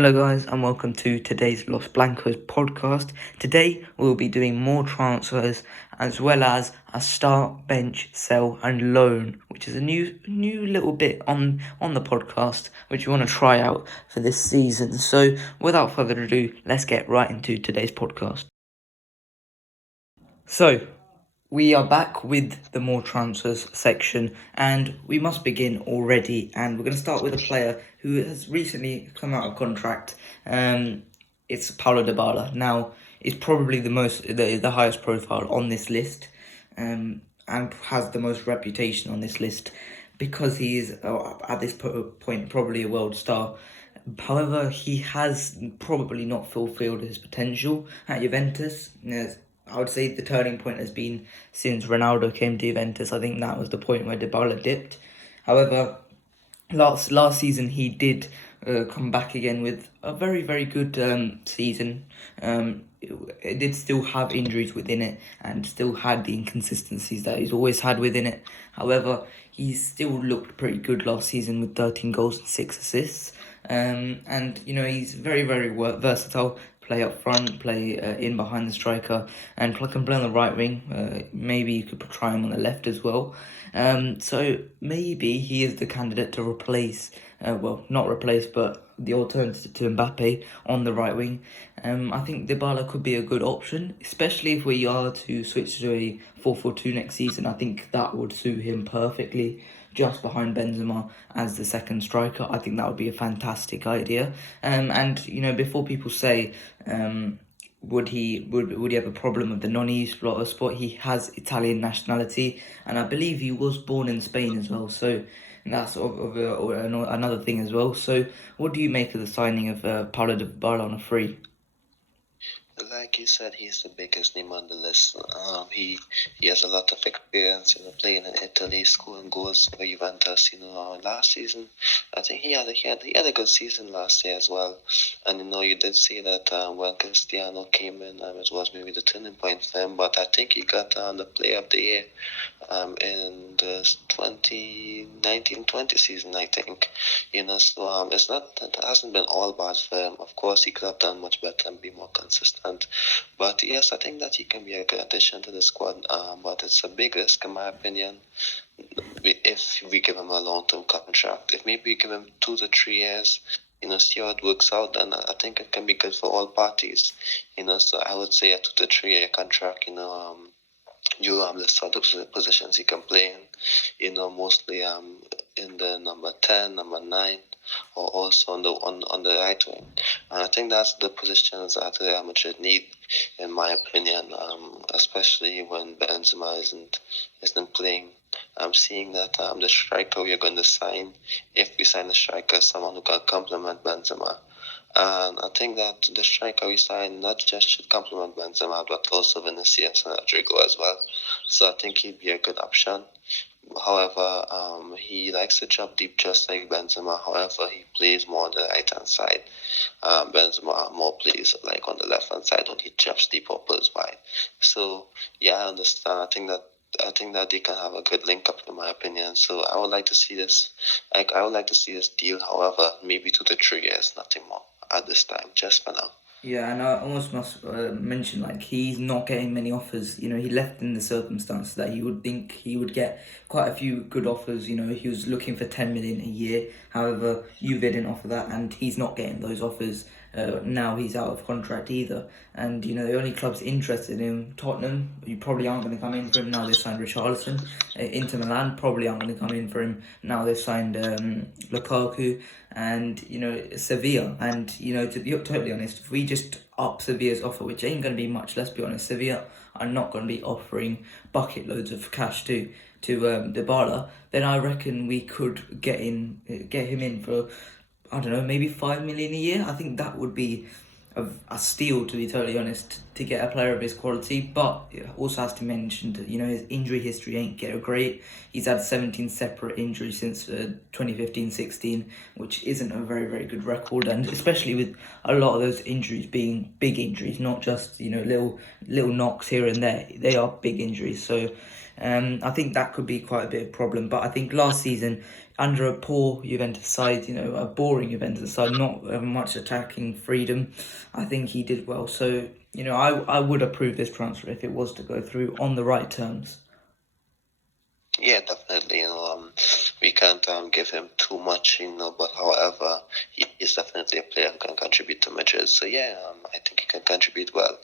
Hello guys and welcome to today's Los Blancos podcast. Today we'll be doing more transfers as well as a start, bench, sell and loan, which is a new little bit on the podcast which we want to try out for this season. So without further ado, let's get right into today's podcast. So we are back with the more transfers section and we must begin already, and we're going to start with a player who has recently come out of contract. It's Paulo Dybala. Now, it's probably the highest profile on this list, and has the most reputation on this list because he is at this point probably a world star. However, he has probably not fulfilled his potential at Juventus. I would say the turning point has been since Ronaldo came to Juventus. I think that was the point where Dybala dipped. However, last season he did come back again with a very, very good season. It did still have injuries within it and still had the inconsistencies that he's always had within it. However, he still looked pretty good last season with 13 goals and 6 assists. And, he's very, very versatile. Play up front, play in behind the striker, and can play on the right wing. Maybe you could try him on the left as well. So maybe he is the candidate to replace, not replace, but the alternative to Mbappe on the right wing. I think Dybala could be a good option, especially if we are to switch to a 4-4-2 next season. I think that would suit him perfectly, just behind Benzema as the second striker. I think that would be a fantastic idea. And before people say, would he have a problem with the non-EU spot? He has Italian nationality, and I believe he was born in Spain as well. So that's another thing as well. So what do you make of the signing of Paulo Dybala on a free? Like you said, he's the biggest name on the list. He has a lot of experience, playing in Italy, scoring goals for Juventus. Last season, I think he had a good season last year as well. And you did see that when Cristiano came in, it was maybe the turning point for him. But I think he got the Player of the Year in the 2019-20 season, I think. So it hasn't been all bad for him. Of course, he could have done much better and be more consistent. But yes, I think that he can be a good addition to the squad. But it's a big risk, in my opinion, if we give him a long-term contract. If maybe we give him 2 to 3 years, see how it works out, then I think it can be good for all parties. So I would say a 2 to 3 year contract. You list out the positions he can play in. Mostly in the number 10, number 9, or also on the right wing. And I think that's the positions that Real Madrid need, in my opinion, especially when Benzema isn't playing. I'm seeing that the striker we are going to sign, if we sign a striker, someone who can complement Benzema. And I think that the striker we sign not just should complement Benzema, but also Vinicius and Rodrigo as well. So I think he'd be a good option. However, he likes to drop deep just like Benzema. However, he plays more on the right-hand side. Benzema more plays like on the left-hand side when he drops deep or pulls wide. So, yeah, I understand. I think that they can have a good link-up, in my opinion. So I would like to see this. I would like to see this deal. However, maybe 2 to 3 years, nothing more at this time, just for now. Yeah, and I almost must mention, he's not getting many offers. He left in the circumstance that you would think he would get quite a few good offers. He was looking for 10 million a year. However, Juve didn't offer that, and he's not getting those offers. Now he's out of contract either. And, the only clubs interested in Tottenham, you probably aren't going to come in for him now they've signed Richarlison. Inter Milan probably aren't going to come in for him now they've signed Lukaku. And, Sevilla. And, to be totally honest, if we just up Sevilla's offer, which ain't going to be much, let's be honest, Sevilla are not going to be offering bucket loads of cash to Dybala, then I reckon we could get him in for, I don't know, maybe 5 million a year. I think that would be a steal, to be totally honest, to get a player of his quality. But it also has to mention that, his injury history ain't great. He's had 17 separate injuries since 2015-16, which isn't a very, very good record. And especially with a lot of those injuries being big injuries, not just, little knocks here and there. They are big injuries. So I think that could be quite a bit of a problem. But I think last season, under a poor Juventus side, a boring Juventus side, not much attacking freedom, I think he did well. So, I would approve this transfer if it was to go through on the right terms. Yeah, definitely. We can't give him too much, but however, he is definitely a player who can contribute to Madrid. So yeah, I think he can contribute well.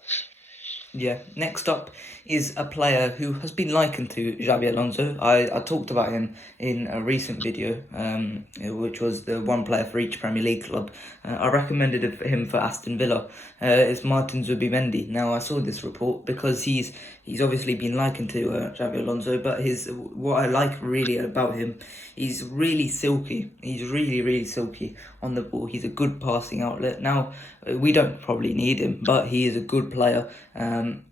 Yeah. Next up is a player who has been likened to Xabi Alonso. I talked about him in a recent video, which was the one player for each Premier League club. I recommended him for Aston Villa. It's Martin Zubimendi. Now I saw this report because he's obviously been likened to Xabi Alonso, but what I like really about him, he's really silky. He's really silky on the ball. He's a good passing outlet. Now we don't probably need him, but he is a good player. And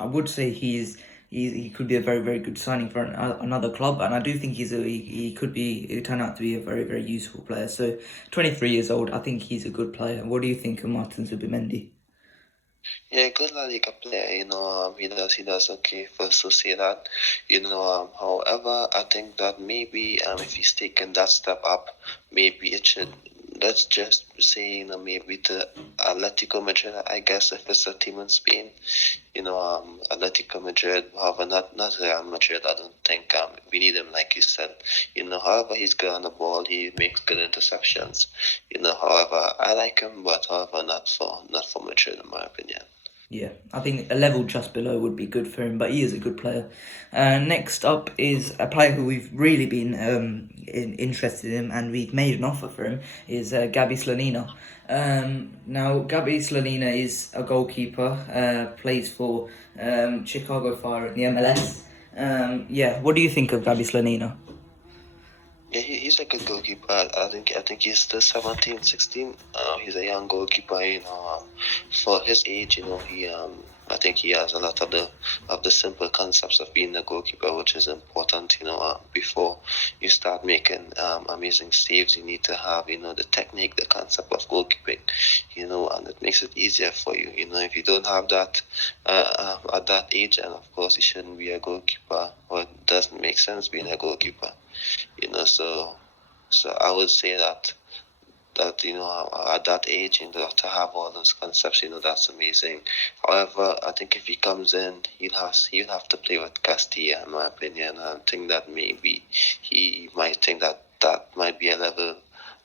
I would say he could be a very good signing for another club, and I do think he could turn out to be a very useful player. So 23 years old, I think he's a good player. What do you think of Martin Zubimendi? Yeah, good La Liga player. He does okay for Sociedad. However, I think that maybe if he's taken that step up, maybe it should. Let's just say, maybe the Atletico Madrid. I guess if it's a team in Spain, Atletico Madrid. However, not Real Madrid. I don't think we need him, like you said. However, he's good on the ball. He makes good interceptions. However, I like him, but however, not for Madrid, in my opinion. Yeah, I think a level just below would be good for him, but he is a good player. Next up is a player who we've really been interested in, and we've made an offer for him, is Gabi Slonina. Now, Gabi Slonina is a goalkeeper, plays for Chicago Fire in the MLS. Yeah, what do you think of Gabi Slonina? Yeah, he's a good goalkeeper. I think he's still 17, 16. He's a young goalkeeper. For his age, I think he has a lot of the simple concepts of being a goalkeeper, which is important. Before you start making amazing saves, you need to have the technique, the concept of goalkeeping. And it makes it easier for you. If you don't have that at that age, and of course, you shouldn't be a goalkeeper, or it doesn't make sense being a goalkeeper. So I would say that at that age, to have all those concepts, that's amazing. However, I think if he comes in, he'll have to play with Castilla, in my opinion. And I think that maybe he might think that might be a level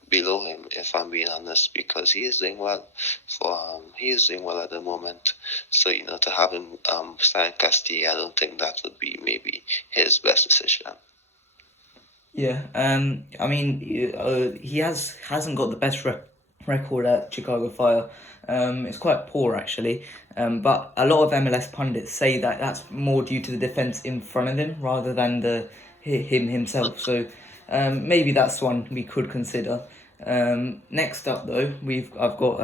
below him, if I'm being honest, because he is doing well at the moment. So to have him sign Castilla, I don't think that would be maybe his best decision. Yeah, I mean, he hasn't got the best record at Chicago Fire. It's quite poor actually. But a lot of MLS pundits say that that's more due to the defense in front of him rather than him himself. So maybe that's one we could consider. Next up though, I've got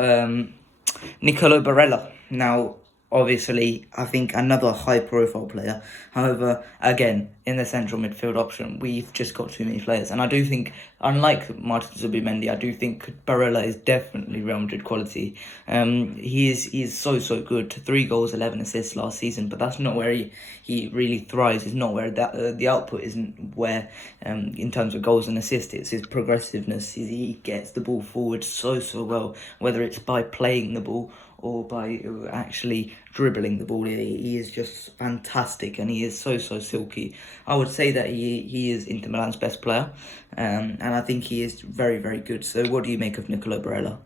Nicolo Barella. Now, obviously, I think another high-profile player. However, again, in the central midfield option, we've just got too many players. And I do think, unlike Martin Zubimendi, I do think Barella is definitely Real Madrid quality. He is so good. 3 goals, 11 assists last season, but that's not where he really thrives. It's not where the output isn't where, in terms of goals and assists, it's his progressiveness. He gets the ball forward so well, whether it's by playing the ball or by actually dribbling the ball. He is just fantastic, and he is so silky. I would say that he is Inter Milan's best player, and I think he is very good. So what do you make of Nicolo Barella?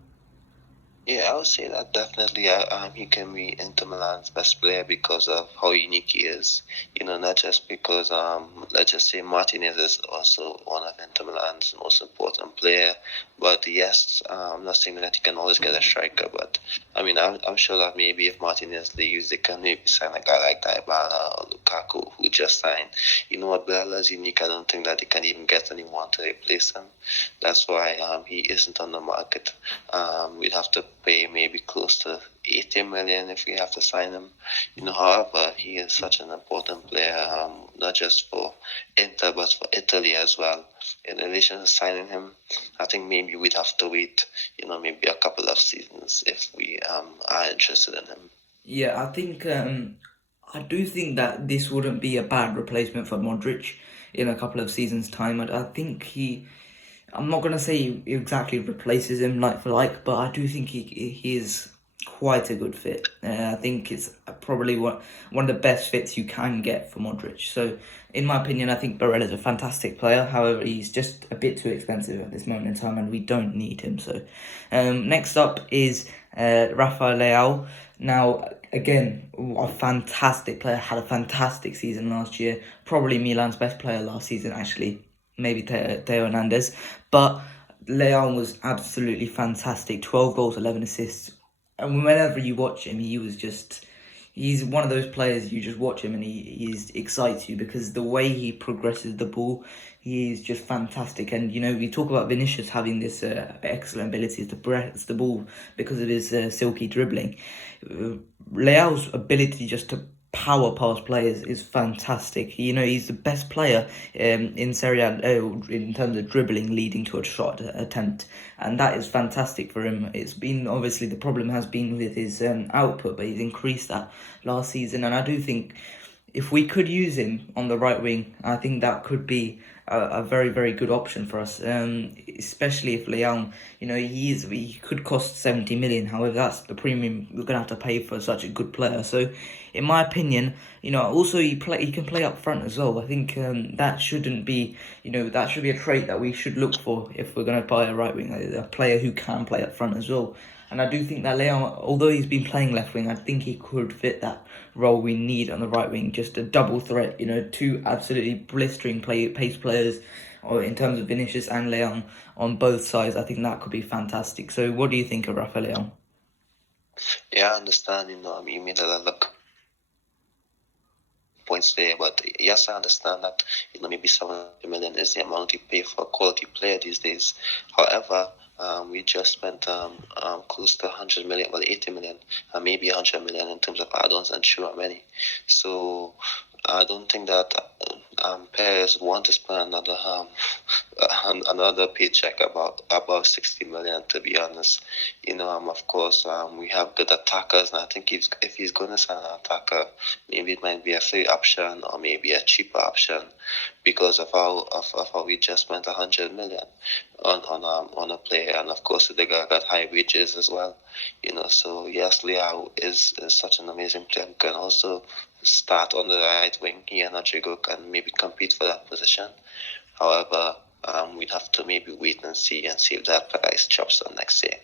Yeah, I would say that definitely he can be Inter Milan's best player because of how unique he is. Not just because let's just say Martinez is also one of Inter Milan's most important player. But yes, I'm not saying that he can always get a striker. But I mean, I'm sure that maybe if Martinez leaves, they can maybe sign a guy like Dybala or Lukaku, who just signed. You know what, Barella is unique. I don't think that they can even get anyone to replace him. That's why he isn't on the market. We'd have to pay maybe close to 80 million if we have to sign him. However, he is such an important player, not just for Inter but for Italy as well. In relation to signing him, I think maybe we'd have to wait, maybe a couple of seasons if we are interested in him. Yeah, I think I do think that this wouldn't be a bad replacement for Modric in a couple of seasons' time. I think I'm not going to say he exactly replaces him like for like, but I do think he is quite a good fit. I think it's probably one of the best fits you can get for Modric. So, in my opinion, I think Barella's a fantastic player. However, he's just a bit too expensive at this moment in time, and we don't need him. So, next up is Rafael Leao. Now, again, a fantastic player, had a fantastic season last year. Probably Milan's best player last season, actually. Maybe Theo Hernandez. But Leao was absolutely fantastic. 12 goals, 11 assists. And whenever you watch him, he's one of those players you just watch him and he excites you because the way he progresses the ball, he's just fantastic. And we talk about Vinicius having this excellent ability to press the ball because of his silky dribbling. Leao's ability just to power past players is fantastic. He's the best player in Serie A in terms of dribbling leading to a shot attempt, and that is fantastic for him. It's been obviously the problem has been with his output, but he's increased that last season, and I do think if we could use him on the right wing, I think that could be a very, very good option for us. Especially if Leão, he could cost 70 million. However, that's the premium we're gonna have to pay for such a good player. So, in my opinion, also he can play up front as well. I think that shouldn't be, that should be a trait that we should look for if we're gonna buy a right wing, a player who can play up front as well. And I do think that Leão, although he's been playing left wing, I think he could fit that role we need on the right wing. Just a double threat, two absolutely blistering pace players, or in terms of Vinicius and Leão on both sides. I think that could be fantastic. So, what do you think of Rafael Leão? Yeah, I understand. You made a lot of points there, but yes, I understand that maybe 70 million is the amount you pay for a quality player these days. However, we just spent close to 100 million, well, 80 million, maybe 100 million in terms of add-ons and sure many. So I don't think that players want to spend another paycheck about 60 million, to be honest. Of course, we have good attackers, and I think if he's going to sign an attacker, maybe it might be a free option or maybe a cheaper option because of how we just spent 100 million on a player, and of course they got high wages as well. So yes, Leao is such an amazing player who can also start on the right wing. He and Rodrigo can maybe compete for that position. However, we'd have to maybe wait and see if that price chops on next year.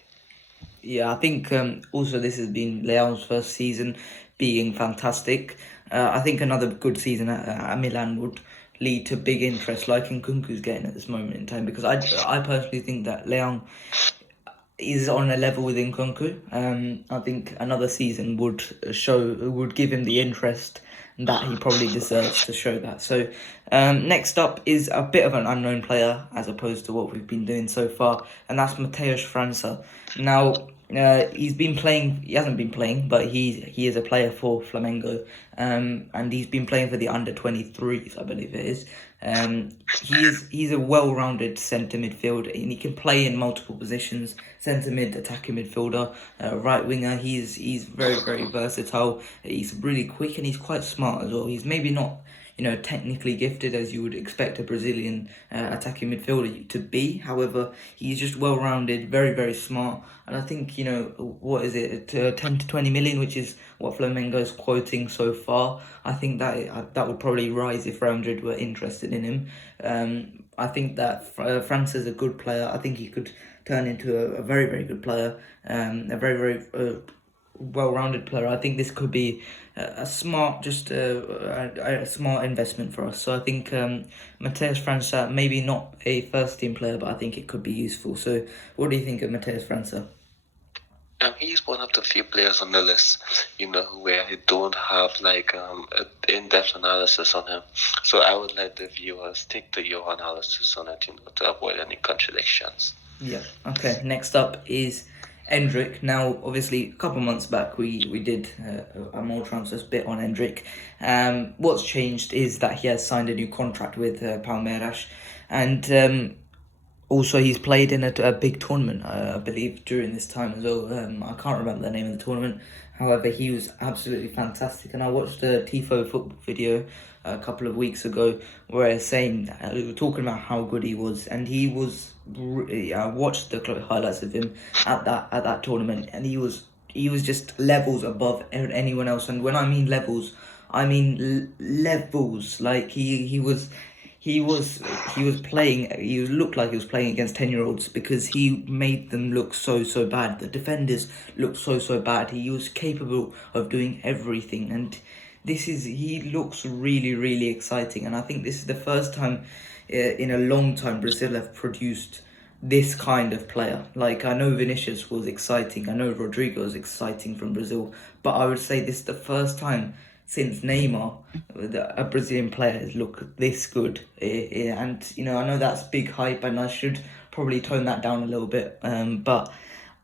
Yeah, I think also this has been Leao's first season being fantastic. I think another good season at Milan would lead to big interest like Nkunku's getting at this moment in time, because I personally think that Leão is on a level with Nkunku. I think another season would give him the interest that he probably deserves to show that. So next up is a bit of an unknown player as opposed to what we've been doing so far, and that's Mateusz França. Now he's been playing. He hasn't been playing, but he is a player for Flamengo, and he's been playing for the under-23s, I believe it is. He's a well-rounded centre midfielder, and he can play in multiple positions: centre mid, attacking midfielder, right winger. He's very, very versatile. He's really quick and he's quite smart as well. He's maybe not technically gifted as you would expect a Brazilian attacking midfielder to be. However, he's just well-rounded, very, very smart. And I think, what is it, 10 to 20 million, which is what Flamengo's quoting so far. I think that would probably rise if Real Madrid were interested in him. I think that France is a good player. I think he could turn into a very, very good player, a very, very well-rounded player. I think this could be a smart investment for us. So I think Mateusz França, maybe not a first-team player, but I think it could be useful. So what do you think of Mateusz França? He's one of the few players on the list, where I don't have an in-depth analysis on him. So I would let the viewers take your analysis on it, to avoid any contradictions. Yeah. Okay. Next up is Endrick. Now, obviously, a couple months back, we did a more transfers bit on Endrick. What's changed is that he has signed a new contract with Palmeiras, and also he's played in a big tournament, I believe, during this time as well. I can't remember the name of the tournament. However, he was absolutely fantastic, and I watched a Tifo football video a couple of weeks ago where saying talking about how good he was, and he was. I watched the highlights of him at that tournament, and he was just levels above anyone else. And when I mean levels, I mean levels. Like he was playing. He looked like he was playing against 10-year-olds because he made them look so bad. The defenders looked so bad. He was capable of doing everything, and he looks really exciting. And I think this is the first time in a long time Brazil have produced this kind of player. Like, I know Vinicius was exciting. I know Rodrigo was exciting from Brazil, but I would say this is the first time since Neymar a Brazilian player has looked this good. And I know that's big hype, and I should probably tone that down a little bit. But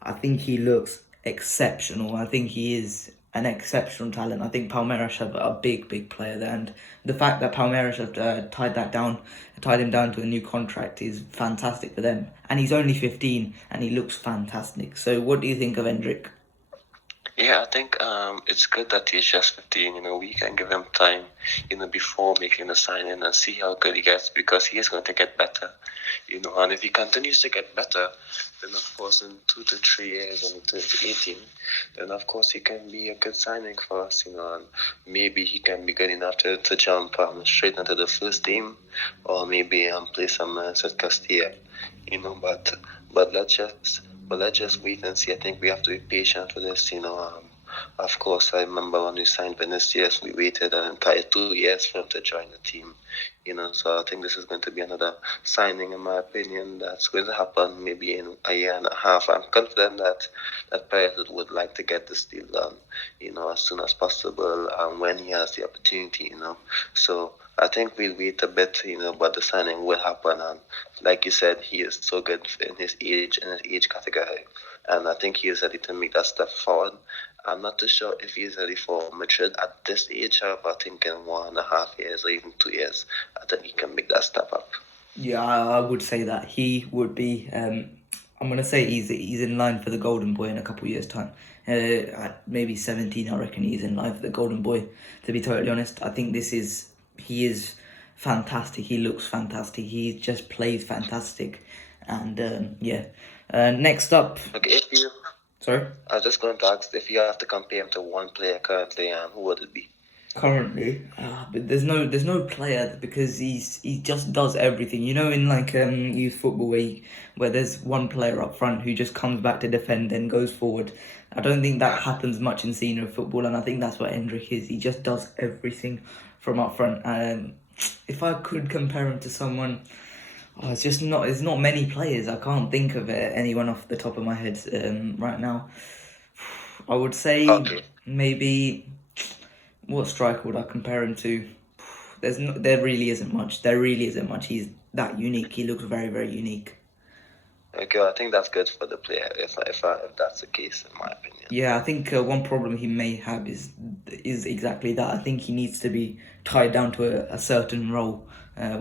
I think he looks exceptional. I think he is an exceptional talent. I think Palmeiras have a big player there, and the fact that Palmeiras have tied him down to a new contract is fantastic for them. And he's only 15, and he looks fantastic. So, what do you think of Hendrik? Yeah, I think it's good that he's just 15. We can give him time, before making the signing and see how good he gets, because he is going to get better. And if he continues to get better, then of course in 2 to 3 years when he turns 18, then of course he can be a good signing for us, and maybe he can be good enough to jump straight into the first team, or maybe play some at Castilla, but let's just wait and see. I think we have to be patient with this, Of course, I remember when we signed Vinicius, we waited an entire 2 years for him to join the team, So I think this is going to be another signing, in my opinion, that's going to happen maybe in a year and a half. I'm confident that Perez would like to get this deal done, as soon as possible, when he has the opportunity, So I think we'll wait a bit, but the signing will happen. And like you said, he is so good in his age category, and I think he is ready to make that step forward. I'm not too sure if he's ready for Madrid at this age. However, I think in 1.5 years or even 2 years, I think he can make that step up. Yeah, I would say that he would be. I'm gonna say he's in line for the Golden Boy in a couple of years' time. At maybe 17, I reckon he's in line for the Golden Boy. To be totally honest, I think he is fantastic. He looks fantastic. He just plays fantastic, and yeah. Next up, Okay, if you, sorry. I was just going to ask if you have to compare him to one player currently, who would it be? Currently, but there's no player because he just does everything. In like youth football where there's one player up front who just comes back to defend and goes forward. I don't think that happens much in senior football, and I think that's what Hendrik is. He just does everything from up front. If I could compare him to someone, it's not many players. I can't think of anyone off the top of my head right now. I would say maybe. What striker would I compare him to? There really isn't much. There really isn't much. He's that unique. He looks very unique. Okay, I think that's good for the player if that's the case, in my opinion. Yeah, I think one problem he may have is exactly that. I think he needs to be tied down to a certain role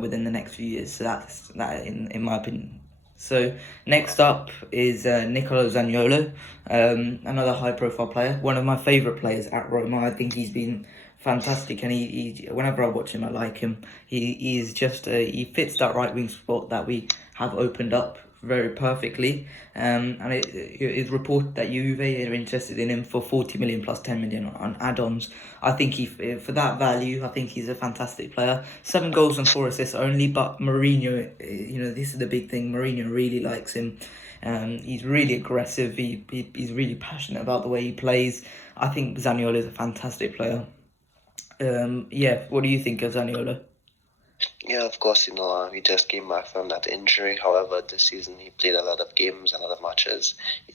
within the next few years. So that's that in my opinion. So next up is Nicolo Zaniolo, another high-profile player. One of my favourite players at Roma. I think he's been fantastic, and he whenever I watch him, I like him. He's just he fits that right wing spot that we have opened up very perfectly. And it is reported that Juve are interested in him for 40 million plus 10 million on add-ons. I think for that value, I think he's a fantastic player. 7 goals and 4 assists only, but Mourinho, this is the big thing. Mourinho really likes him. He's really aggressive. He's really passionate about the way he plays. I think Zaniolo is a fantastic player. Yeah, what do you think of Zaniolo? Yeah, of course, he just came back from that injury. However, this season he played a lot of games, a lot of matches,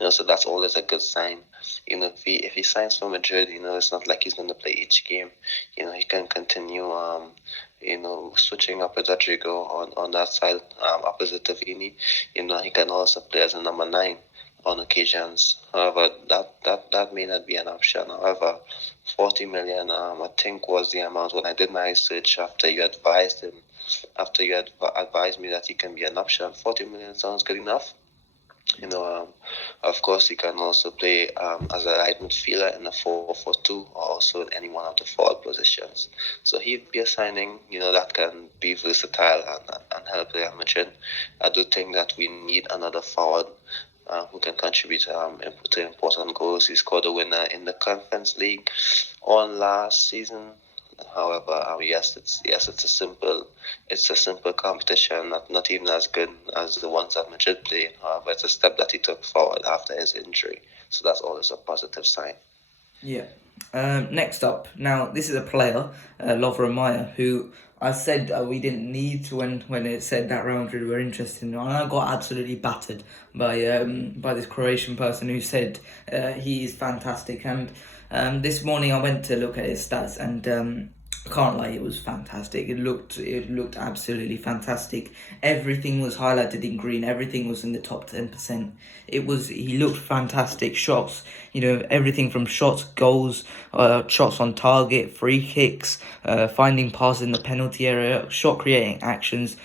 so that's always a good sign. If he signs for Madrid, it's not like he's going to play each game. He can continue, switching up with Rodrigo on that side, opposite to Vini. He can also play as a number 9 on occasions. However, that may not be an option. However, 40 million, I think was the amount when I did my research after you advised me that he can be an option. 40 million sounds good enough. You know, of course, he can also play as a right midfielder in a 4-4-2, or also in any one of the forward positions. So he'd be a signing, that can be versatile and help Real Madrid. I do think that we need another forward who can contribute to important goals. He scored a winner in the Conference League on last season. However, it's a simple competition, not even as good as the ones that Madrid play. However, it's a step that he took forward after his injury, so that's always a positive sign. Yeah. Next up, now this is a player, Lovro Mayer, who I said we didn't need to when it said that Real Madrid were interested in, and I got absolutely battered by this Croatian person who said he is fantastic. And this morning I went to look at his stats, and I can't lie, it was fantastic. It looked absolutely fantastic. Everything was highlighted in green. Everything was in the top 10%. He looked fantastic. Shots, everything from shots, goals, shots on target, free kicks, finding passes in the penalty area, shot creating actions,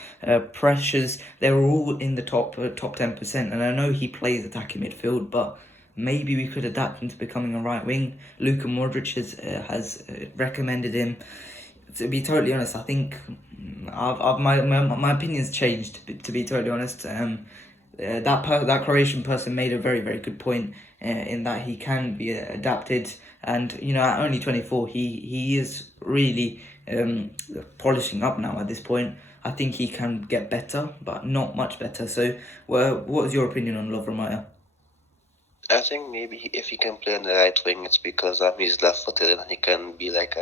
pressures. They were all in the top 10%. And I know he plays attacking midfield, but maybe we could adapt him to becoming a right wing. Luka Modric has recommended him. To be totally honest, I think my opinion's changed. To be totally honest, that Croatian person made a very very good point in that he can be adapted, and at only 24, he is really polishing up now. At this point, I think he can get better, but not much better. So, what is your opinion on Lovro Mayer? I think maybe if he can play on the right wing, it's because he's left-footed and he can be like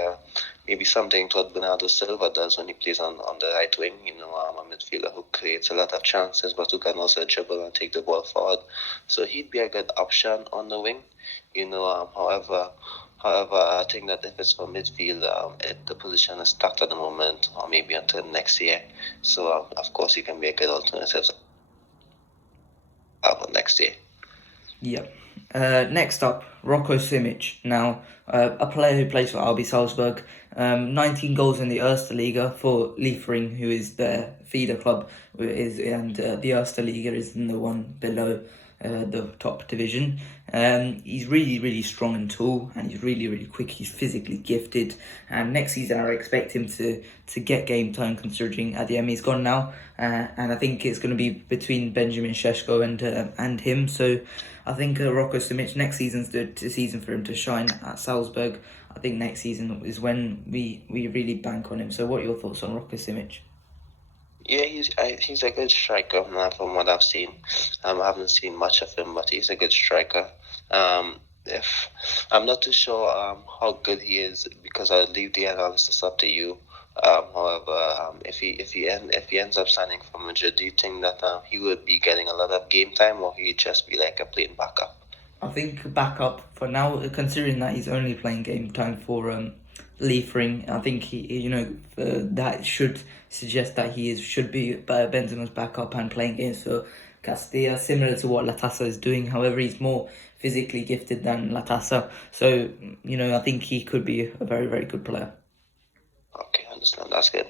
maybe something to what Bernardo Silva does when he plays on the right wing. A midfielder who creates a lot of chances, but who can also dribble and take the ball forward. So he'd be a good option on the wing. However, I think that if it's for midfield, the position is stacked at the moment, or maybe until next year. So of course, he can be a good alternative next year. Yep. Next up, Rocco Simic. Now, a player who plays for RB Salzburg. 19 goals in the Erste Liga for Liefering, who is their feeder club, and the Erste Liga is in the one below the top division. He's really, really strong and tall, and he's really, really quick. He's physically gifted, and next season I expect him to get game time, considering Adeyemi's gone now, and I think it's going to be between Benjamin Šeško and him. So I think Rocco Simic, next season's the season for him to shine at Salzburg. I think next season is when we really bank on him. So what are your thoughts on Rocco Simic? Yeah, he's a good striker from what I've seen. I haven't seen much of him, but he's a good striker. If I'm not too sure how good he is, because I'll leave the analysis up to you. However, if he ends up signing for Madrid, do you think that he would be getting a lot of game time, or he'd just be like a plain backup? I think backup for now, considering that he's only playing game time for Liefering. I think that should suggest that should be Benzema's backup and playing games for Castilla, similar to what Latasa is doing. However, he's more physically gifted than Latasa, so I think he could be a very very good player. Okay, I understand. That's good.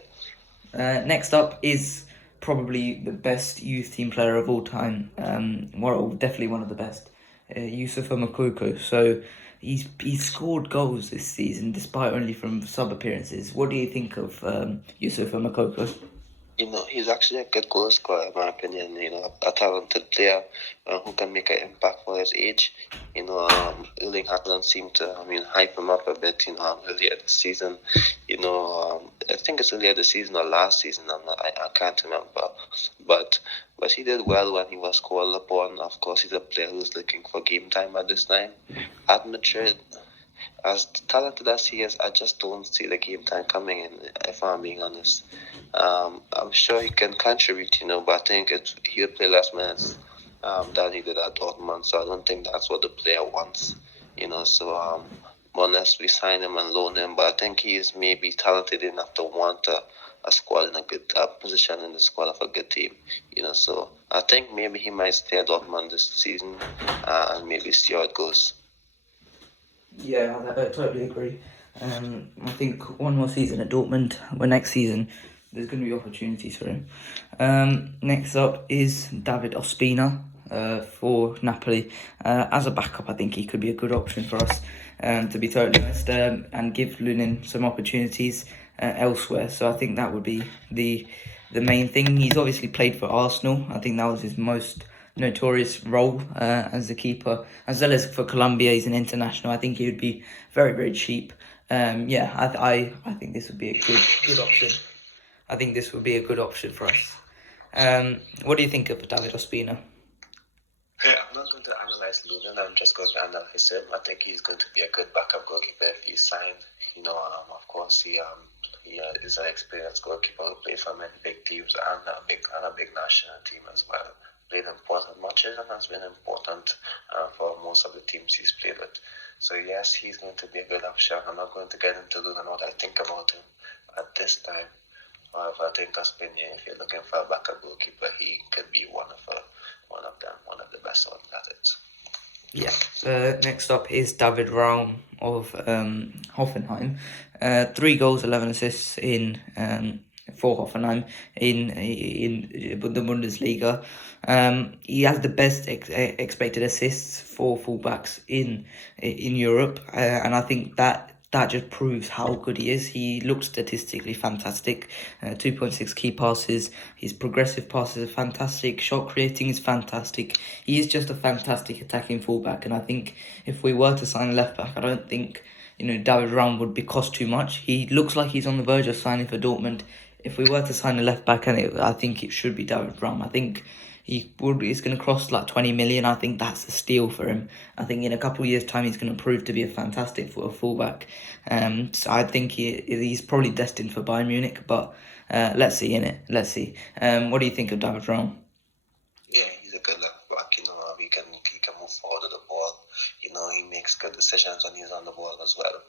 Next up is probably the best youth team player of all time. Well, definitely one of the best. Youssoufa Moukoko. So he's scored goals this season despite only from sub appearances. What do you think of Youssoufa Moukoko? He's actually a good goal scorer, in my opinion. A talented player who can make an impact for his age. Erling Haaland seemed to, hype him up a bit, earlier this season. I think it's earlier this season or last season, I can't remember. But he did well when he was called upon. Of course, he's a player who's looking for game time at this time. At Madrid, as talented as he is, I just don't see the game time coming in, if I'm being honest. I'm sure he can contribute, but I think he'll play less minutes than he did at Dortmund, so I don't think that's what the player wants, so unless we sign him and loan him, but I think he is maybe talented enough to want a squad in a good position in the squad of a good team, so I think maybe he might stay at Dortmund this season and maybe see how it goes. Yeah, I totally agree. I think one more season at Dortmund, next season there's going to be opportunities for him. Next up is David Ospina. for Napoli. As a backup, I think he could be a good option for us, to be totally honest, and give Lunin some opportunities elsewhere. So I think that would be the main thing. He's obviously played for Arsenal. I think that was his most notorious role as a keeper, as well as for Colombia. He's an international. I think he would be very, very cheap. I think this would be a good option. I think this would be a good option for us. What do you think of David Ospina? Yeah, I'm not going to analyze Lunin. I'm just going to analyze him. I think he's going to be a good backup goalkeeper if he's signed. Of course, he is an experienced goalkeeper who played for many big teams and a big national team as well. Played important matches and has been important for most of the teams he's played with. So yes, he's going to be a good option. I'm not going to get into Lunin what I think about him at this time. However, I think Ospina, if you're looking for a backup goalkeeper, he could be one of the best ones that is. Yeah. Next up is David Raum of Hoffenheim. 3 goals, 11 assists for Hoffenheim in the Bundesliga. He has the best expected assists for fullbacks in Europe, and I think that just proves how good he is. He looks statistically fantastic. 2.6 key passes. His progressive passes are fantastic. Shot creating is fantastic. He is just a fantastic attacking fullback. And I think if we were to sign a left back, I don't think David Raum would cost too much. He looks like he's on the verge of signing for Dortmund. If we were to sign a left back, I think it should be David Raum. I think he's going to cost like 20 million. I think that's a steal for him. I think in a couple of years' time, he's going to prove to be a fantastic fullback. So I think he's probably destined for Bayern Munich, but let's see, innit? Let's see. What do you think of David Raum? Yeah, he's a good left back. He can move forward with the ball. He makes good decisions when he's on the ball as well.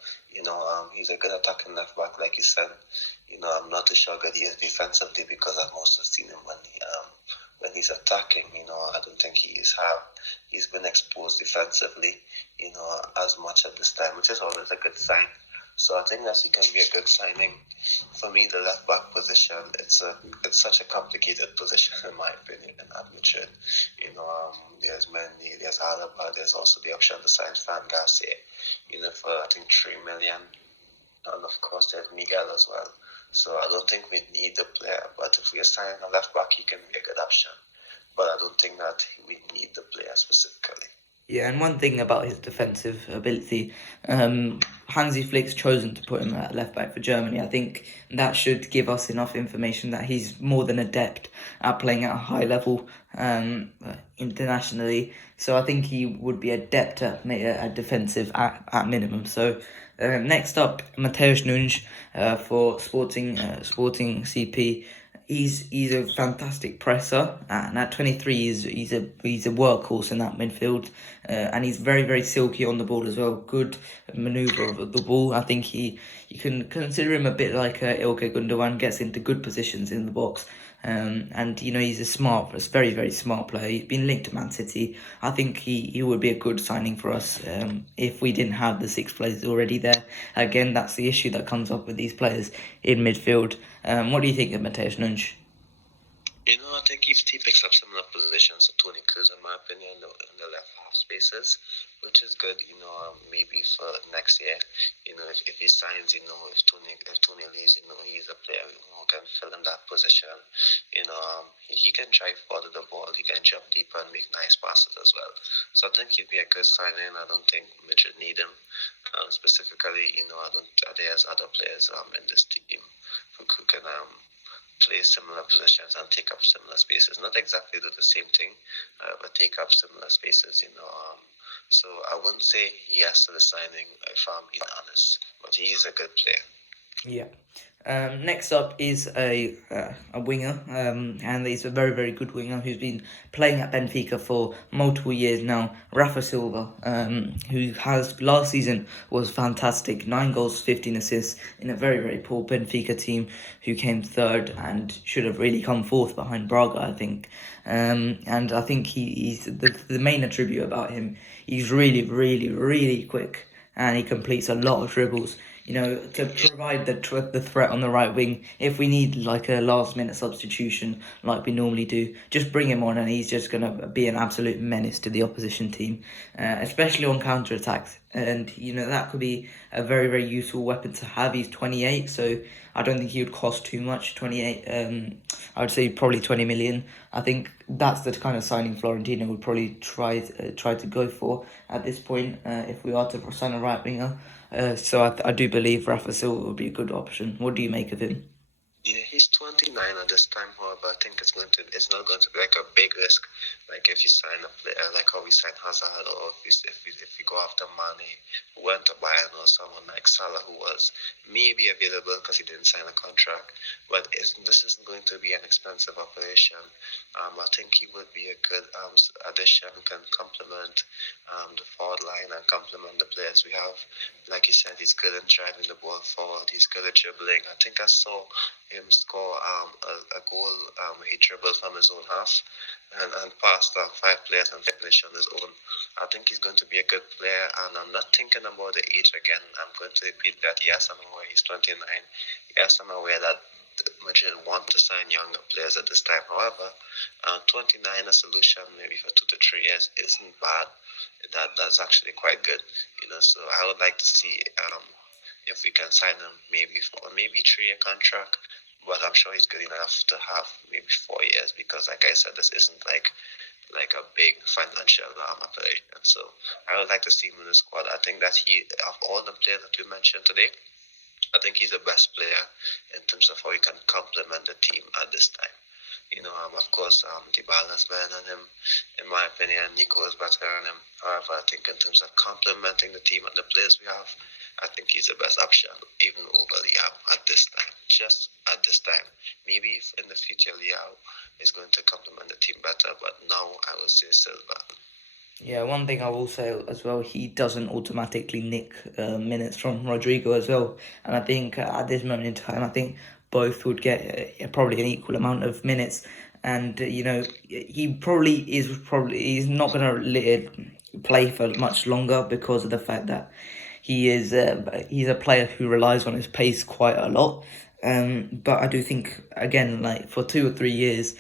He's a good attacking left back, like you said. I'm not too sure good he is defensively because I've mostly seen him when he's attacking. I don't think he's been exposed defensively, as much at this time, which is always a good sign. So I think that he can be a good signing. For me, the left back position, it's such a complicated position in my opinion at Madrid. There's Mendy, there's Alaba, there's also the option to sign Van Garcia, for I think 3 million, and of course there's Miguel as well. So I don't think we need the player, but if we assign a left back, he can be a good option. But I don't think that we need the player specifically. Yeah, and one thing about his defensive ability, Hansi Flick's chosen to put him at left back for Germany. I think that should give us enough information that he's more than adept at playing at a high level internationally. So I think he would be adept at defensive at minimum. So next up, Mateusz Nunes for Sporting CP. He's a fantastic presser, and at 23, he's a workhorse in that midfield, and he's very, very silky on the ball as well. Good manoeuvre of the ball. I think you can consider him a bit like Ilkay Gundogan, gets into good positions in the box. And he's a very, very smart player. He's been linked to Man City. I think he would be a good signing for us if we didn't have the 6 players already there. Again, that's the issue that comes up with these players in midfield. What do you think of Mateusz Nunes? I think he picks up similar positions to Toni Kroos, in my opinion, in the left half spaces, which is good, maybe for next year. If he signs, if Toni leaves, he's a player who can fill in that position. He can drive forward the ball, he can jump deeper and make nice passes as well. So I think he'd be a good signing. I don't think Madrid need him. Specifically, there's other players in this team who can play similar positions and take up similar spaces. Not exactly do the same thing, but take up similar spaces, So I wouldn't say yes to the signing, if I'm being honest, but he is a good player. Yeah. Next up is a winger, and he's a very, very good winger who's been playing at Benfica for multiple years now. Rafa Silva, who has last season was fantastic, 9 goals, 15 assists in a very, very poor Benfica team who came third and should have really come fourth behind Braga, I think. And I think he's the main attribute about him. He's really, really, really quick, and he completes a lot of dribbles. to provide the threat on the right wing. If we need like a last minute substitution, like we normally do, just bring him on, and he's just gonna be an absolute menace to the opposition team, especially on counter attacks. And that could be a very very useful weapon to have. He's 28, so I don't think he would cost too much. 28, I would say probably 20 million. I think that's the kind of signing Florentino would probably try to go for at this point, if we are to sign a right winger. So I do believe Rafa Silva would be a good option. What do you make of him? Yeah, he's 29 at this time, however, I think it's not going to be like a big risk. Like if you sign a player like how we signed Hazard, or if we go after Mane, who went to Bayern, or someone like Salah, who was maybe available because he didn't sign a contract. But this isn't going to be an expensive operation. I think he would be a good addition, can complement the forward line and complement the players we have. Like you said, he's good in driving the ball forward. He's good at dribbling. I think I saw him score a goal where he dribbled from his own half and passed 5 players and finished on his own. I think he's going to be a good player, and I'm not thinking about the age again. I'm going to repeat that. Yes, I'm aware he's 29. Yes, I'm aware that Madrid want to sign younger players at this time. However, 29, a solution maybe for 2 to 3 years isn't bad. That's actually quite good. So I would like to see if we can sign him maybe for maybe 3-year contract. But I'm sure he's good enough to have maybe 4 years, because, like I said, this isn't like a big financial operation. So I would like to see him in the squad. I think that of all the players that we mentioned today, I think he's the best player in terms of how he can complement the team at this time. Of course, Dybala is better than him, in my opinion. Nico is better than him. However, I think in terms of complementing the team and the players we have, I think he's the best option, even over Liao at this time. Just at this time. Maybe if in the future Liao is going to complement the team better, but now I would say Silva. Yeah, one thing I will say as well, he doesn't automatically nick minutes from Rodrigo as well. And I think at this moment in time, I think both would get probably an equal amount of minutes. And, he he's not going to play for much longer, because of the fact that he's a player who relies on his pace quite a lot. But I do think, again, like for 2 or 3 years,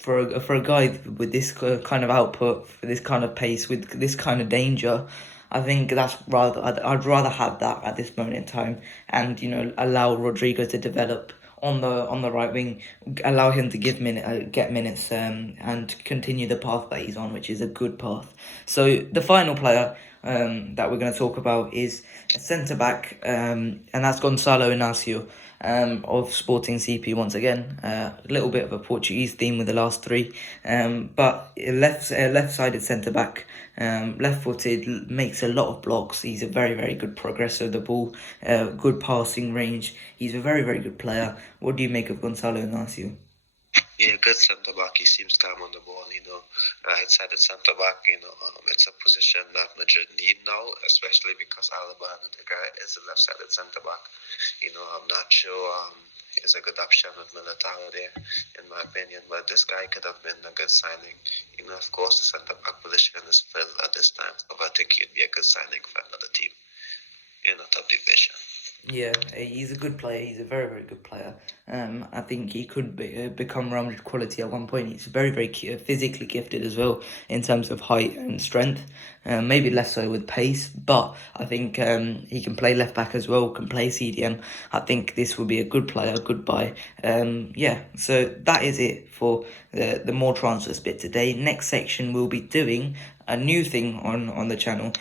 for a guy with this kind of output, for this kind of pace, with this kind of danger, I think I'd rather have that at this moment in time, and allow Rodrigo to develop on the right wing, allow him to get minutes, and continue the path that he's on, which is a good path. So the final player that we're going to talk about is a centre back, and that's Gonçalo Inácio. Of Sporting CP once again. A little bit of a Portuguese theme with the last 3, but left-sided centre back, left-footed, makes a lot of blocks. He's a very very good progressor of the ball, good passing range. He's a very very good player. What do you make of Gonçalo Inácio? Yeah, good centre back. He seems calm on the ball. Right-sided centre back. It's a position that Madrid need now, especially because Alaba and the guy is a left-sided centre back. I'm not sure is a good option with Militao there, in my opinion. But this guy could have been a good signing. Of course, the centre back position is filled at this time, so I think he'd be a good signing for another team in a top division. Yeah, he's a good player. He's a very, very good player. I think he could become Real Madrid quality at one point. He's very, very physically gifted as well in terms of height and strength. Maybe less so with pace, but I think he can play left back as well, can play CDM. I think this will be a good player, a good buy. Yeah, so that is it for the more transfers bit today. Next section, we'll be doing a new thing on the channel,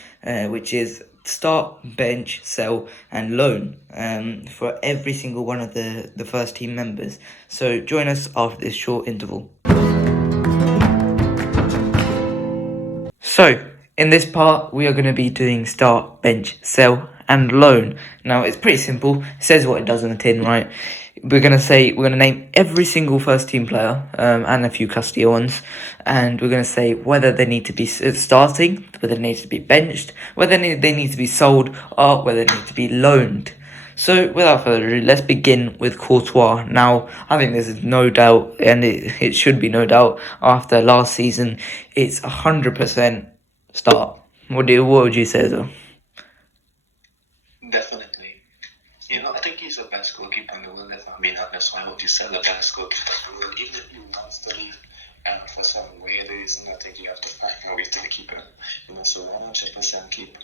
which is start, bench, sell, and loan for every single one of the first team members. So join us after this short interval. So in this part, we are going to be doing start, bench, sell, and loan. Now it's pretty simple. It says what it does on the tin, right? We're going to name every single first team player, and a few Castilla ones, and we're going to say whether they need to be starting, whether they need to be benched, whether they need to be sold, or whether they need to be loaned. So without further ado, let's begin with Courtois. Now, I think this is no doubt, and it should be no doubt, after last season, it's 100% start. What would you say, though? Definitely. will, if I'm being honest. I what you said, the best goalkeeper in the world, even if he wants to leave. And for some weird reason, I think you have to find a way to keep him. So 100% keep.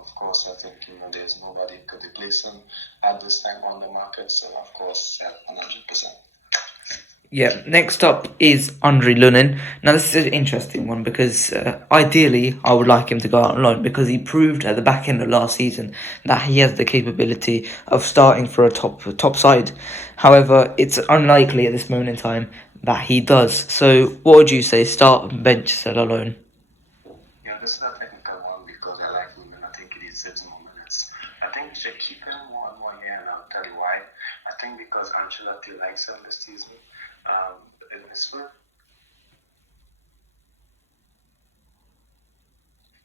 Of course, I think there's nobody could replace him at this time on the market. So of course, 100%. Yeah, next up is Andre Lunin. Now, this is an interesting one because ideally I would like him to go out on loan because he proved at the back end of last season that he has the capability of starting for a top side. However, it's unlikely at this moment in time that he does. So, what would you say? Start, bench, sell, or loan? Yeah, this is a technical one because I like him and I think he deserves more minutes. I think we should keep him one more year, and I'll tell you why. I think because Ancelotti likes him this season. In his first,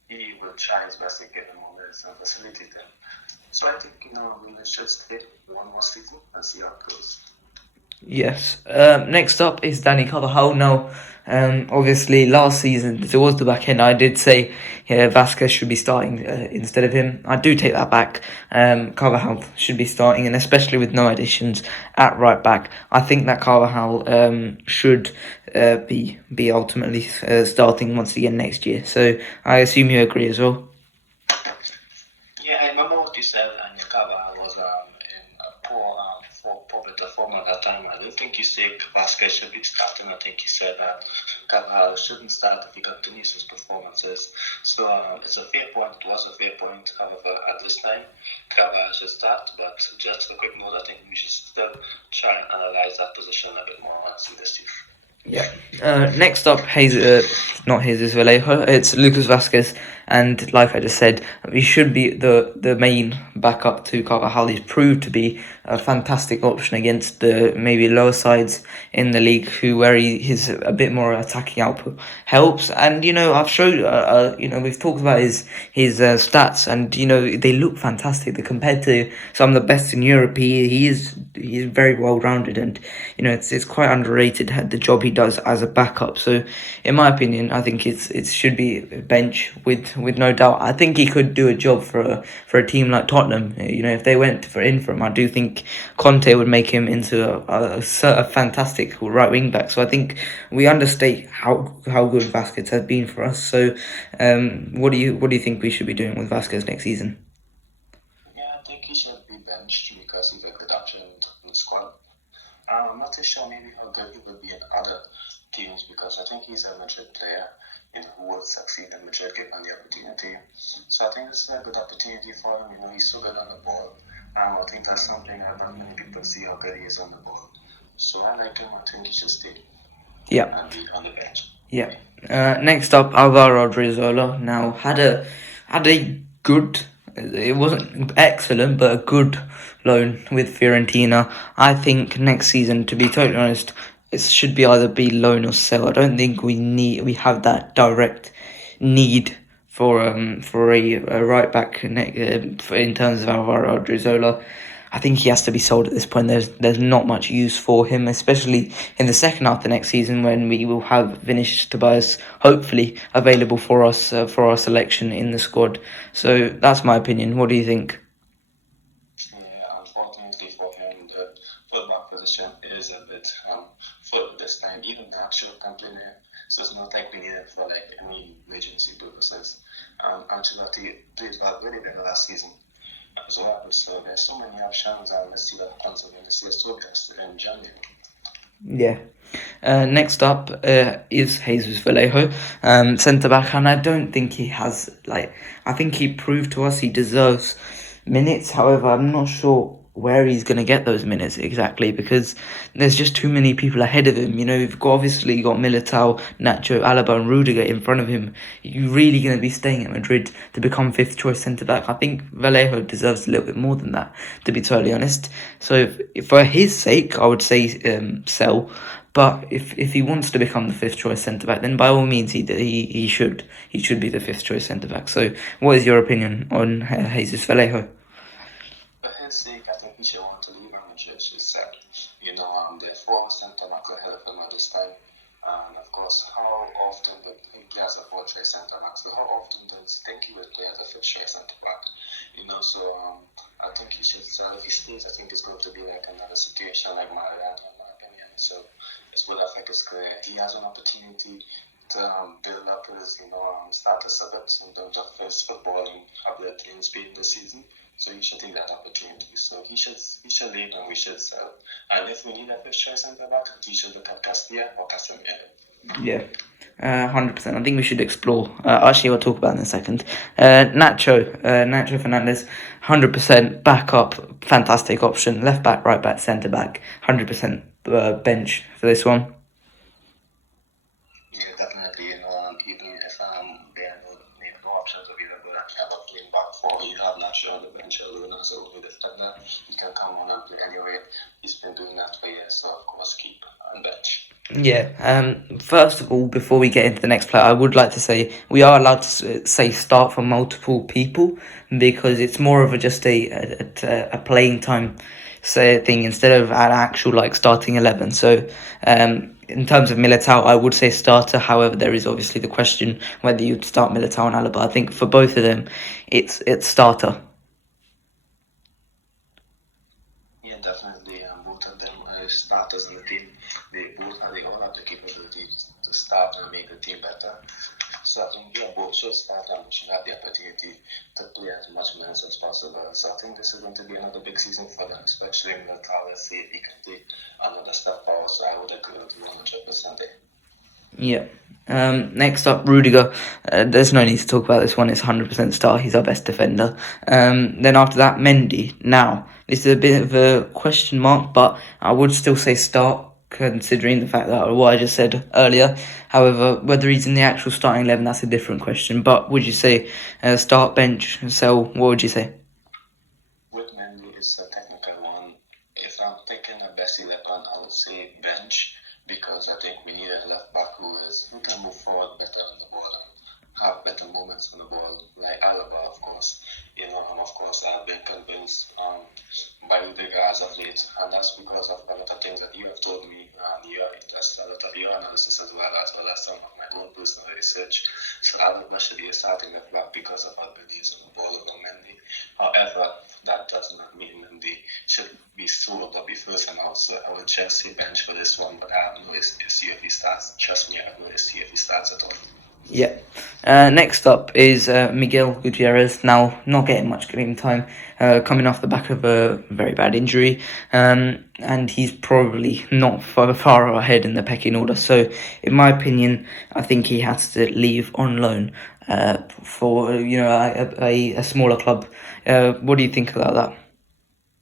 he will try his best to get him more minutes and facilitate him. So I think we should stay one more season and see how it goes. Yes. Next up is Danny Carvajal. Now, obviously, last season, towards the back end, I did say Vasquez should be starting instead of him. I do take that back. Carvajal should be starting, and especially with no additions at right back, I think that Carvajal should be ultimately starting once again next year. So I assume you agree as well. Yeah, I remember what you said, and Carvajal was in a poor form at that time. I don't think you said Vasquez should be starting. I think you said that Carvajal shouldn't start if he continues his performances. So it's a fair point. It was a fair point. However, at this time, Carvajal should start. But just a quick note, I think we should still try and analyze that position a bit more and see the season. Yeah. Next up, not Jesus Vallejo. It's Lucas Vasquez, and like I just said, he should be the main backup to Carvajal. He's proved to be a fantastic option against the maybe lower sides in the league, where his a bit more attacking output helps. And I've showed we've talked about his stats, and they look fantastic. They're compared to some of the best in Europe. He's very well rounded, and it's quite underrated the job he does as a backup. So, in my opinion, I think it should be bench with no doubt. I think he could do a job for a team like Tottenham. If they went for him, I do think Conte would make him into a fantastic right wing back. So I think we understate how good Vasquez has been for us. So, what do you think we should be doing with Vasquez next season? Yeah, I think he should be benched because he's a good option in the squad. I'm not too sure maybe how good he will be in other teams because I think he's a Madrid player who will succeed in Madrid given the opportunity. So I think this is a good opportunity for him. He's so good on the ball. I think that's something that not many people see how good he is on the ball. So I like him. I think he should stay. Yeah. And be on the bench. Yeah. Next up, Alvaro Odriozola. Now had a good. It wasn't excellent, but a good loan with Fiorentina. I think next season, to be totally honest, it should be either be loan or sell. I don't think we have that direct need for a right back in terms of Alvaro Odriozola. I think he has to be sold at this point. There's not much use for him, especially in the second half of the next season when we will have Vinicius Tobias hopefully available for us for our selection in the squad. So that's my opinion. What do you think? Yeah, unfortunately for him, the fullback position is a bit full this time. Even the actual template there, so it's not like we need it for like any emergency purposes. Ancelotti played very well last season as well. So there's so many options, and let's see what happens when this year Tobias in January. Yeah. Next up is Jesus Vallejo, centre back, and I don't think he has I think he proved to us he deserves minutes. However, I'm not sure where he's going to get those minutes exactly because there's just too many people ahead of him. You've obviously got Militao, Nacho, Alaba, and Rudiger in front of him. You're really going to be staying at Madrid to become fifth choice centre back. I think Vallejo deserves a little bit more than that, to be totally honest. So, for his sake, I would say sell. But if he wants to become the fifth choice centre back, then by all means he should be the fifth choice centre back. So, what is your opinion on Jesus Vallejo? For his sake, I think he should want to leave and Madrid should sell. There are four centre backs ahead of him at this time. And of course, how often he play as a four choice centre back? So how often does he think he will play as a fifth choice centre back? So I think he should sell. If he stays, I think it's going to be like another situation like Madrid, in my opinion. So it would affect his career. He has an opportunity to build up his, status a bit in terms of his footballing ability in Spain this season. So he should take that opportunity. So he should leave and we should sell. And if we need a fifth choice centre back, we should look at Castilla or Casemiro. Yeah, 100%. I think we should explore. Actually, we'll talk about it in a second. Nacho Fernandez, 100% backup, fantastic option. Left back, right back, centre back, 100% bench for this one. Yeah, definitely. Even if there are no options available and you have a playing back four, you have Nacho on the bench alone as a with defender. He can come on and play anyway. He's been doing that for years, so of course keep on bench. Yeah. First of all, before we get into the next player, I would like to say we are allowed to say start for multiple people because it's more of just a playing time thing instead of an actual like starting 11. So in terms of Militao, I would say starter. However, there is obviously the question whether you'd start Militao and Alaba. I think for both of them, it's starter. Yeah, definitely. Both of them are starters in the team. They all have the capability to start and make the team better. So I think both should start and should have the opportunity to play as much minutes as possible. So I think this is going to be another big season for them, especially in the tower. See if he can take another step forward. So I would agree with 100% there. Yeah. Next up, Rudiger. There's no need to talk about this one. It's 100% start. He's our best defender. Then after that, Mendy. Now, this is a bit of a question mark, but I would still say start, considering the fact that what I just said earlier. However, whether he's in the actual starting 11, that's a different question. But would you say start, bench, sell? What would you say? With Mendy, it's a technical one. If I'm picking a best 11, I would say bench because I think we need a left back who can move forward better on the ball and have better moments on the ball, like Alaba, of course. And of course, I've been convinced by Rudiger as of late, and that's because of a lot of things that you have told me, and that's a lot of your analysis as well as some of my own personal research. So Alaba should be a starting left back because of how good he is on the ball over Mendy. However, that does not mean Mendy should be sold or be first announced. So I would just say bench for this one, but I have no issue if he starts. Trust me, I have no issue if he starts at all. Yeah. Next up is Miguel Gutierrez. Now, not getting much game time, coming off the back of a very bad injury, and he's probably not far ahead in the pecking order. So, in my opinion, I think he has to leave on loan for a smaller club. What do you think about that?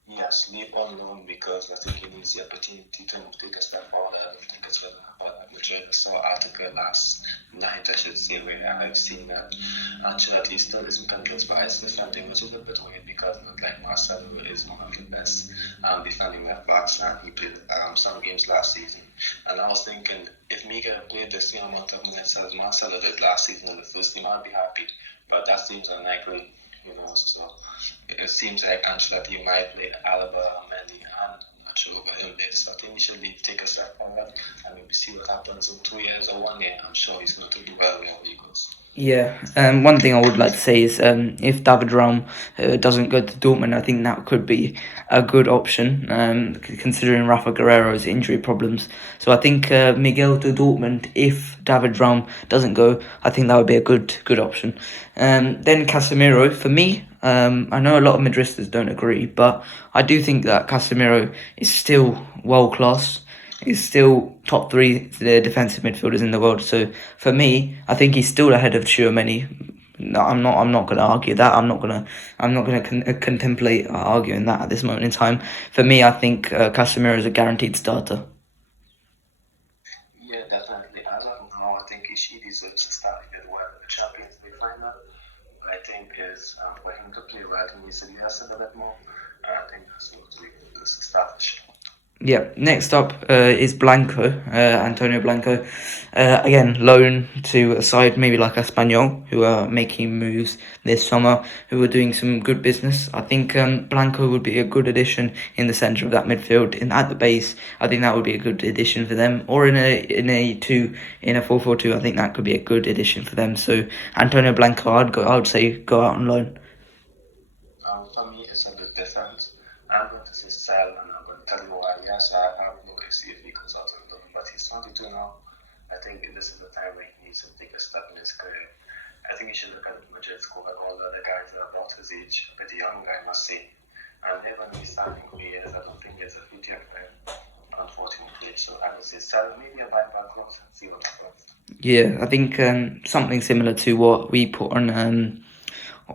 Yes, leave on loan because I think he needs the opportunity to take a step forward. I don't think it's going to happen at Madrid. I saw an article last night, I should say, where I've seen that Ancelotti still isn't convinced by his defending, which is a bit weird because not like Marcelo is one of the best defending left backs, and he played some games last season. And I was thinking, if Miguel played the same amount of minutes as Marcelo did last season in the first team, I'd be happy. But that seems unlikely, so it seems like Ancelotti might play Alaba, Mendy, and Nacho over him there. So I think he should take a step forward and maybe see what happens in 2 years or 1 year. I'm sure he's going to do well wherever he goes. Yeah, one thing I would like to say is if David Raum doesn't go to Dortmund, I think that could be a good option, considering Rafa Guerrero's injury problems. So I think Miguel to Dortmund, if David Raum doesn't go, I think that would be a good option. Then Casemiro, for me, I know a lot of Madristas don't agree, but I do think that Casemiro is still world class. He's still top three defensive midfielders in the world. So for me, I think he's still ahead of Tchouaméni. No, I'm not going to argue that. I'm not going to contemplate arguing that at this moment in time. For me, I think Casemiro is a guaranteed starter. Yeah, definitely. As of now, I think he deserves to start. He did well in the Champions League final. I think is for him to play well, he needs to be tested a bit more. I think that's going to be the start. Yeah, next up is Blanco, Antonio Blanco. Again, loan to a side maybe like Espanyol, who are making moves this summer, who are doing some good business. I think Blanco would be a good addition in the centre of that midfield. At the base, I think that would be a good addition for them. Or in a 4-4-2, I think that could be a good addition for them. So Antonio Blanco, I would say go out on loan. For me, it's a bit different yes, I would look and see if he goes out on loan. But he's 22 now. I think this is the time where he needs to take a step in his career. I think he should look at Madrid squad, all the other guys that are about his age, pretty young, I must say. And even when he's starting who he is, I don't think he has a future for him, unfortunately. So I would say sell maybe a buyback clause and see what happens. Yeah, I think something similar to what we put on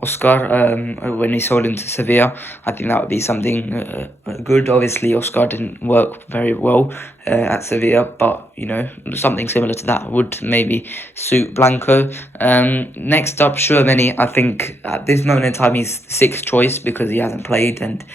Oscar when we sold him to Sevilla. I think that would be something good. Obviously, Oscar didn't work very well at Sevilla, but you know, something similar to that would maybe suit Blanco. Next up, Tchouaméni. I think at this moment in time he's sixth choice because he hasn't played, and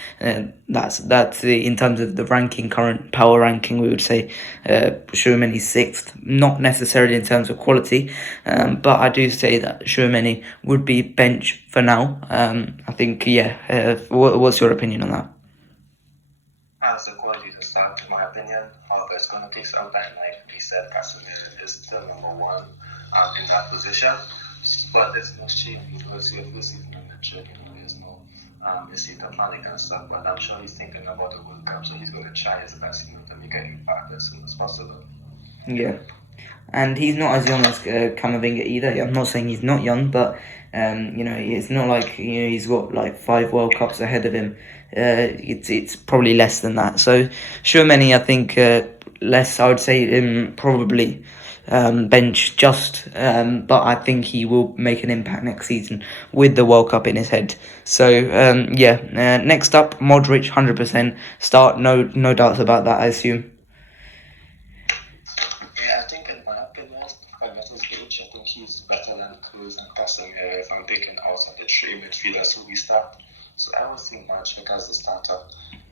that's in terms of the ranking, current power ranking, we would say Tchouaméni's sixth. Not necessarily in terms of quality, but I do say that Tchouaméni would be bench for now. I think, what's your opinion on that? As the quality to start, in my opinion. However, it's going to take some time. Like we said, Casemiro is still number one in that position. But there's no shame. He was here this season in Madrid. There's no missing the panic and stuff. But I'm sure he's thinking about the World Cup, so he's going to try his best, to make an impact as soon as possible. Yeah. And he's not as young as Camavinga either. I'm not saying he's not young, but it's not like he's got like 5 World Cups ahead of him. It's probably less than that. So Tchouaméni, I think less. I would say probably bench just, but I think he will make an impact next season with the World Cup in his head. So next up, Modric, 100% start. No doubts about that, I assume. Yeah, I think in my opinion, at his age, I think he's better than Cruz and Casemiro if I'm taking out of the 3 midfielders who we start. So I would think Modric as the starter,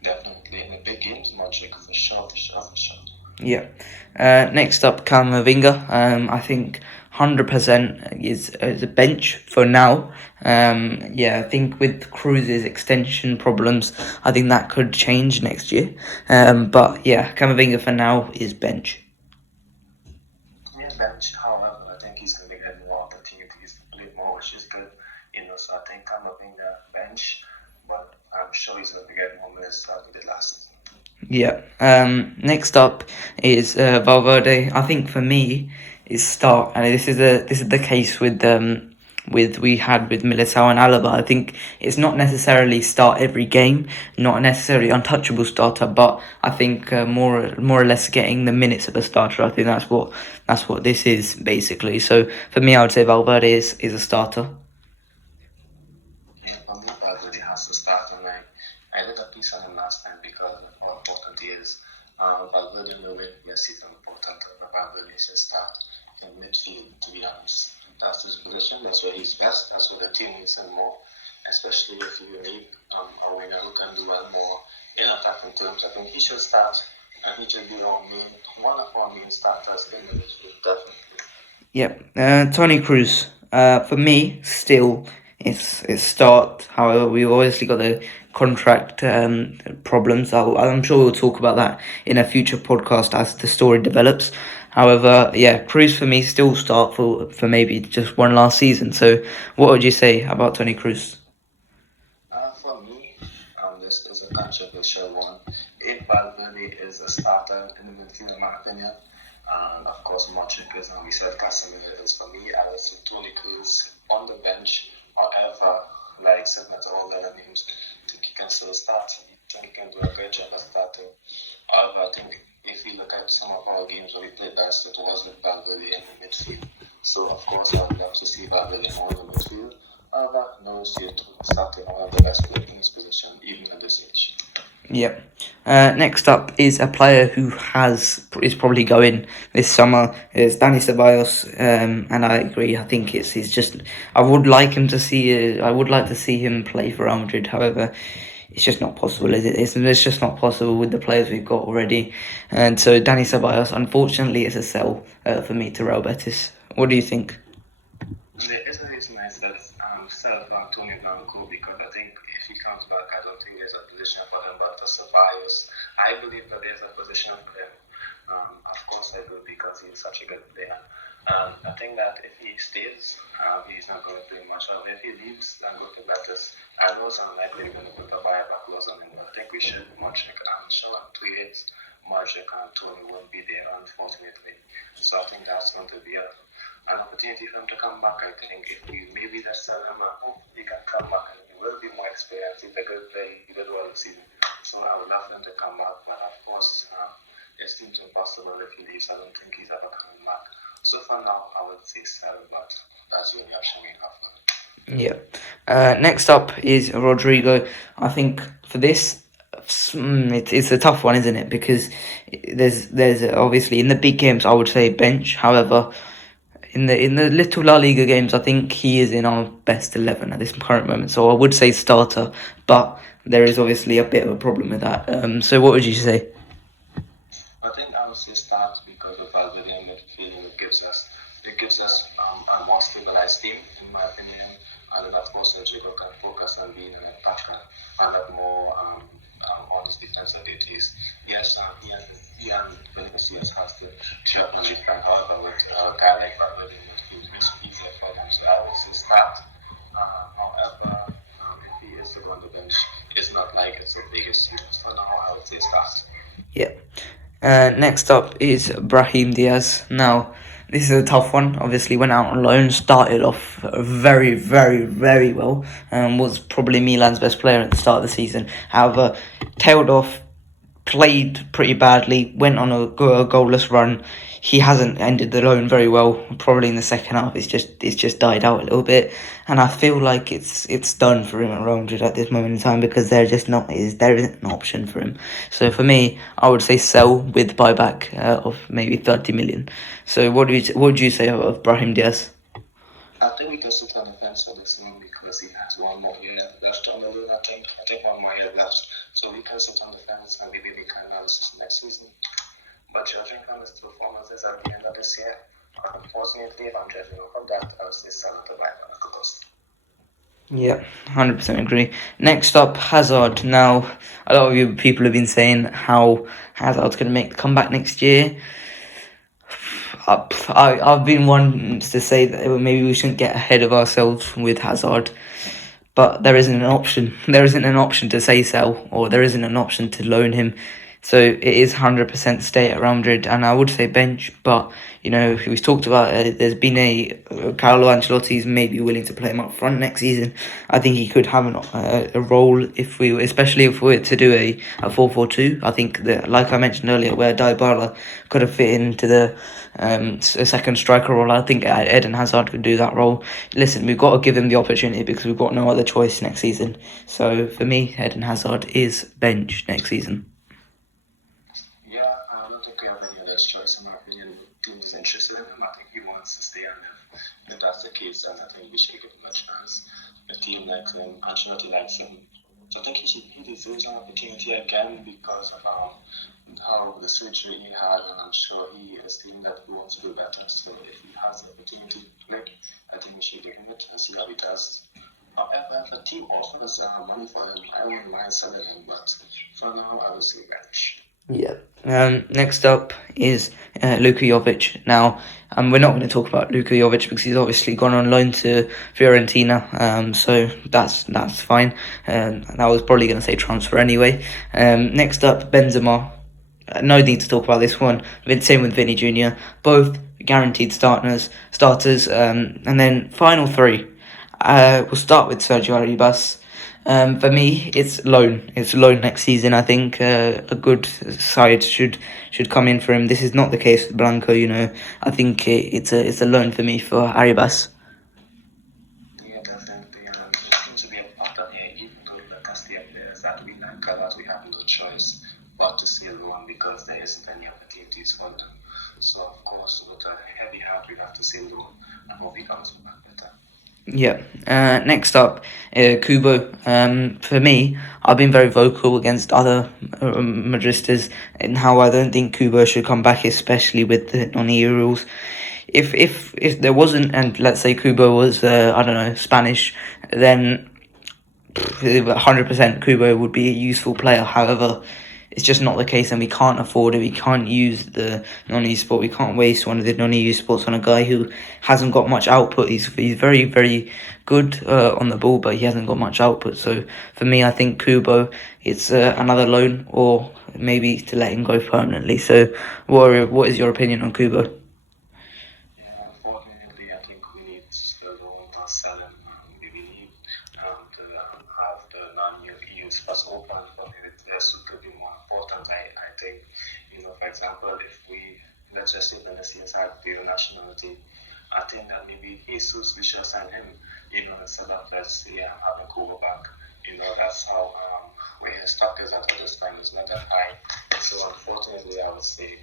definitely in the big games. Modric for sure. Yeah. Next up, Camavinga. I think 100% is a bench for now. I think with Cruz's extension problems, I think that could change next year. But yeah, Camavinga for now is bench. Yeah, bench. However, I think he's going to get more opportunities to play more, which is good. So I think Camavinga bench, but I'm sure he's going to get more minutes than he did last season. Yeah. Next up is Valverde. I think for me is start, and this is the case with we had with Militao and Alaba. I think it's not necessarily start every game, not necessarily untouchable starter, but I think more or less getting the minutes of a starter. I think that's what this is basically. So for me, I would say Valverde is a starter. Yeah, for me, Valverde has to start, and I did a piece on him last time because of how important he is. Valverde in the win, yes, he's important, but Valverde should start in midfield, to be honest. That's his position, that's where he's best, that's where the team needs him more, especially if you need a winger who can do well more in attacking terms. I think he should start, and he should be one of our main starters in the midfield, definitely. Yep. Toni Kroos. For me, still, it's start. However, we've obviously got the contract problems. I'm sure we'll talk about that in a future podcast as the story develops. However, Kroos for me still start for maybe just one last season. So, what would you say about Toni Kroos? For me, this is a controversial one. If Valverde is a starter in the midfield, in my opinion, and of course Modric is, and we said Casemiro is, for me, I would say Toni Kroos on the bench. However, like similar to all the other names, I think he can still start. I think he can do a great job at starting. However, I think if you look at some of our games where we played best, it was with Valverde in the midfield. So of course I would love to see Valverde more in the midfield. However, no issue to starting one of the best players in his position, even at this age. Yep. Next up is a player who is probably going this summer. Is Dani Ceballos, and I agree. I think he's just. I would like him to see. I would like to see him play for Real Madrid. However, it's just not possible, is it? It's just not possible with the players we've got already. And so Dani Ceballos, unfortunately, is a sell for me to Real Betis. What do you think? There is a reason I said sell Antonio Blanco, because I think if he comes back, I don't think there's a position for him but for Ceballos. I believe that there's a position for him. Of course I do, because he's such a good player. And I think that if he stays, he's not going to play much. Or if he leaves and go to Betis, I know it's unlikely we're going to put a buyback clause on him, but I think we should. Modric, I'm sure in 2 years, Modric and Tony won't be there, unfortunately. So I think that's going to be an opportunity for him to come back. I think if we maybe just sell him at home, he can come back and he will be more experienced. He's a good player, he did well this season. So I would love him to come back, but of course, it seems impossible if he leaves. I don't think he's ever coming back. So for now, I would say sell, but that's the only option we have now. Yeah. Next up is Rodrigo. I think for this, it's a tough one, isn't it? Because there's obviously in the big games I would say bench. However, in the little La Liga games, I think he is in our best 11 at this current moment. So I would say starter, but there is obviously a bit of a problem with that. So what would you say? I think I would say start because of Valverde in midfield, and it gives us a more stabilized team, in my opinion. And then of course Rodrigo can focus on being an attacker and have more on his defensive duties. Yes, he and Vinicius has to check on defense. However, with a guy like Valverde in midfield, it's easier for them. So I would say start. However, if he is to go on the bench, it's not like it's the biggest issue. So now I would say start. Yeah. Next up is Brahim Diaz. Now, this is a tough one. Obviously, went out on loan, started off very, very, very well, and was probably Milan's best player at the start of the season. However, tailed off, played pretty badly, went on a goalless run. He hasn't ended the loan very well. Probably in the second half, it's just died out a little bit, and I feel like it's done for him at Real Madrid at this moment in time because there isn't an option for him. So for me, I would say sell with buyback of maybe 30 million. So what would you say of Brahim Diaz? I think we can sit on the fence for this one because he has one more year left on the loan. I think 1 more year left, so we can sit on the fence and maybe we can analysis next season. But judging from his performances at the end of this year, unfortunately, if I'm judging from that, I would say sell to buy on the cost. Yeah, 100% agree. Next up, Hazard. Now, a lot of you people have been saying how Hazard's going to make the comeback next year. I've been one to say that maybe we shouldn't get ahead of ourselves with Hazard, but there isn't an option. There isn't an option to say sell, or there isn't an option to loan him. So it is 100% stay at Real Madrid, and I would say bench. But we've talked about there's been Carlo Ancelotti's maybe willing to play him up front next season. I think he could have a role especially if we were to do a 4-4-2. I think that, like I mentioned earlier, where Dybala could have fit into the a second striker role. I think Eden Hazard could do that role. Listen, we've got to give him the opportunity because we've got no other choice next season. So for me, Eden Hazard is bench next season. I don't think we have any other choice in my opinion. The team is interested in him. I think he wants to stay, and if that's the case, then I think we should give him a chance. The team likes him, Ancelotti likes him. So I think he deserves an opportunity again because of how the surgery he had, and I'm sure he is a team that wants to do better. So if he has the opportunity to play, I think we should give him it and see how he does. However, if a team offers money for him, I wouldn't mind selling him, but for now, I would say bench. Yeah. Next up is Luka Jovic. Now, we're not going to talk about Luka Jovic because he's obviously gone on loan to Fiorentina. So that's fine. And I was probably going to say transfer anyway. Next up, Benzema. No need to talk about this one. Same with Vinny Jr. Both guaranteed starters. And then final three. We'll start with Sergio Arribas. For me, it's loan. It's loan next season. I think a good side should come in for him. This is not the case with Blanco. I think it's a loan for me for Arribas. Yeah, definitely. It seems to be a pattern here, even though the Castilla players that we like a lot, we have no choice but to sell one because there isn't any opportunities for them. So, of course, with a heavy heart, we have to sell one and hope he comes back better. Yeah. Next up, Kubo. For me, I've been very vocal against other Madristas in how I don't think Kubo should come back, especially with the non-EU rules. If there wasn't, and let's say Kubo was I don't know, Spanish, then 100% Kubo would be a useful player. However, it's just not the case, and we can't afford it. We can't use the non-EU sport. We can't waste one of the non-EU sports on a guy who hasn't got much output. He's very, very good on the ball, but he hasn't got much output. So for me, I think Kubo, it's another loan, or maybe to let him go permanently. So what is your opinion on Kubo? Yeah, unfortunately, I think we need to loan or sell him. We need to have the non-EU spots open for maybe players who could be more important. I think, for example, if we, let's just say Vinicius had dual nationality, I think that maybe Jesus, we should sign him, instead of, let's say, having Kubo back. That's how where his stock is at this time is not that high. So unfortunately, I would say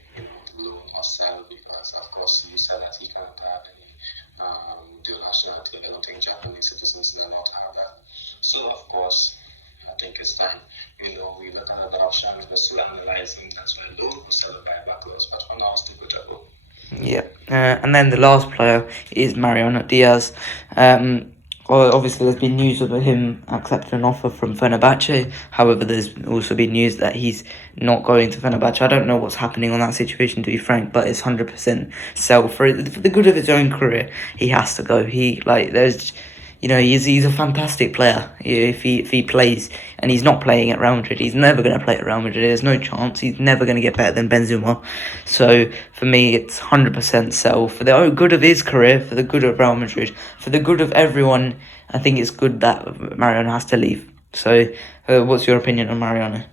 loan or sell, because of course you said that he cannot have any dual nationality. I don't think Japanese citizens are allowed to have that. So of course, I think it's time. We look at other options, we're still analyzing. That's why loan or sell it by a backlog. But for now, stick with a loan. Yeah, and then the last player is Mariano Diaz. Obviously, there's been news of him accepting an offer from Fenerbahce. However, there's also been news that he's not going to Fenerbahce. I don't know what's happening on that situation, to be frank, but it's 100% sell for the good of his own career. He has to go. He's a fantastic player. If he plays, and he's not playing at Real Madrid, he's never going to play at Real Madrid. There's no chance. He's never going to get better than Benzema. So for me, it's 100% sell for the good of his career, for the good of Real Madrid, for the good of everyone. I think it's good that Mariano has to leave. So, what's your opinion on Mariano?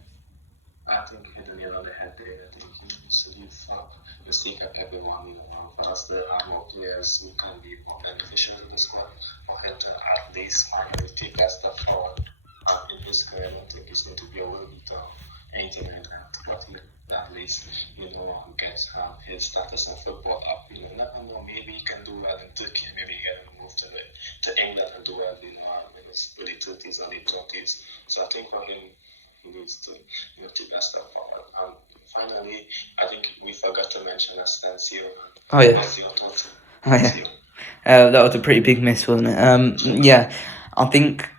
I think hit the nail on the head there. I think he needs to leave the sake of everyone, for us to have more players who can be more beneficial to the squad, for him to at least take that step forward in his career. I don't think he's going to be a world beater or anything like that, but he at least, get his status in football up. Never know, maybe he can do well in Turkey, maybe he can move to England and do well, in his early 30s, early 20s. So I think for him, he needs to take that step forward. And finally, I think we forgot to mention Asensio. Oh yeah. What's your thoughts? Oh yeah. That was a pretty big miss, wasn't it? Yeah, I think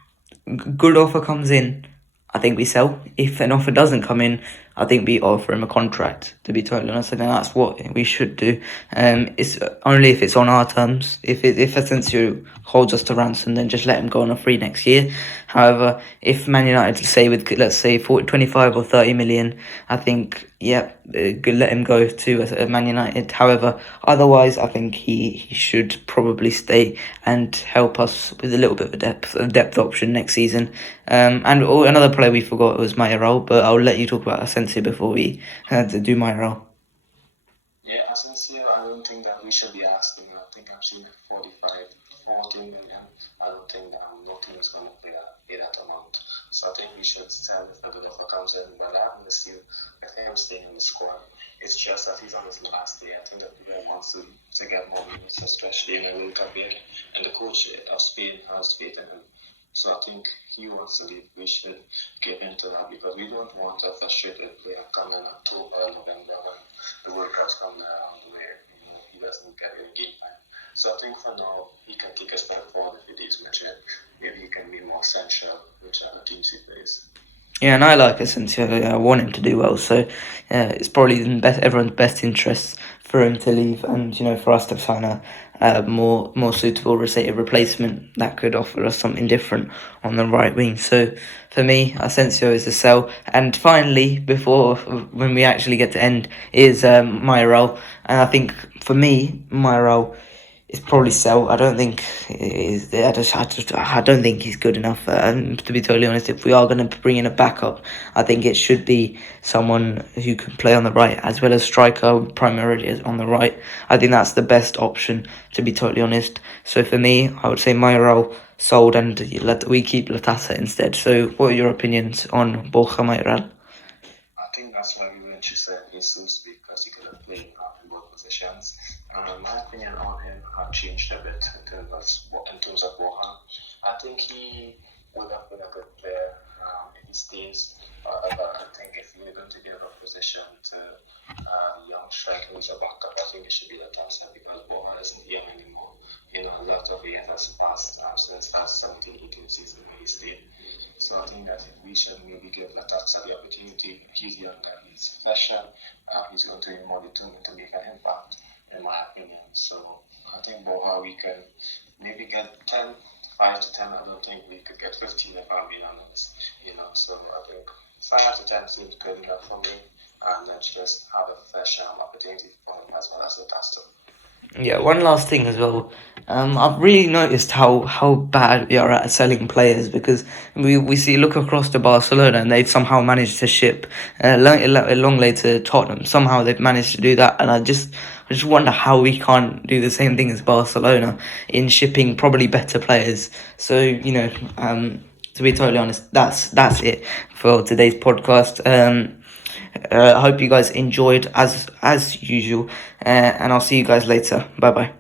good offer comes in, I think we sell. If an offer doesn't come in, I think we offer him a contract, to be totally honest. I think that's what we should do. It's only if it's on our terms. If Asensio holds us to ransom, then just let him go on a free next year. However, if Man United say with, let's say, 25 or 30 million, I think, let him go to Man United. However, otherwise, I think he should probably stay and help us with a little bit of a depth option next season. And another player we forgot was Mayoral, but I'll let you talk about Asensio before we do Mayoral. Yeah, Asensio, I don't think that we should be asking. I think I've seen 40 million. I don't think that no team is going to pay that amount. So I think we should sell if the good offer comes in. But I have an issue with him staying in the squad. It's just that he's on his last day. I think that people wants to get more minutes, especially in a World Cup year. And the coach of Spain has faith in him. So I think he wants to leave. We should give in to that, because we don't want a frustrated player coming in October, November, when the World Cup's coming around, where he doesn't get any game time. So I think for now he can take a step forward if he leaves Madrid. Maybe he can be more central, which other teams he plays. Yeah, and I like Asensio. I want him to do well. So it's probably in everyone's best interest for him to leave, and for us to sign a more suitable replacement that could offer us something different on the right wing. So for me, Asensio is a sell. And finally, before when we actually get to end, is Mayoral. And I think for me, Mayoral is probably sell. I don't think I don't think he's good enough. To be totally honest, if we are going to bring in a backup, I think it should be someone who can play on the right as well as striker, primarily on the right. I think that's the best option, to be totally honest. So for me, I would say Mayoral sold, and we keep Latasa instead. So what are your opinions on Borja Mayoral? I think that's why we went to say Jesus, because he could have played in both positions. My opinion on him have changed a bit in terms of Borja. I think he would have been a good player if he stays. But I think if you're going to give a position to a young striker who's a backup. I think it should be the task because Boha isn't here anymore. A lot of years has passed since that 17-18 season when he stayed. So I think that we should maybe give Lataxa the opportunity. He's younger, he's fresher, he's going to be more determined to make an impact, in my opinion. So I think Boha we can maybe get 10, 5 to 10. I don't think we could get 15 if I'm being honest. So I think 5 to 10 seems good enough for me. And let's just have a fresh opportunity for him as well as Lataxa. Yeah, one last thing as well. I've really noticed how bad we are at selling players, because we see look across to Barcelona and they've somehow managed to ship Longley to Tottenham. Somehow they've managed to do that, and I just wonder how we can't do the same thing as Barcelona in shipping probably better players. So to be totally honest, that's it for today's podcast. I hope you guys enjoyed as usual, and I'll see you guys later. Bye bye.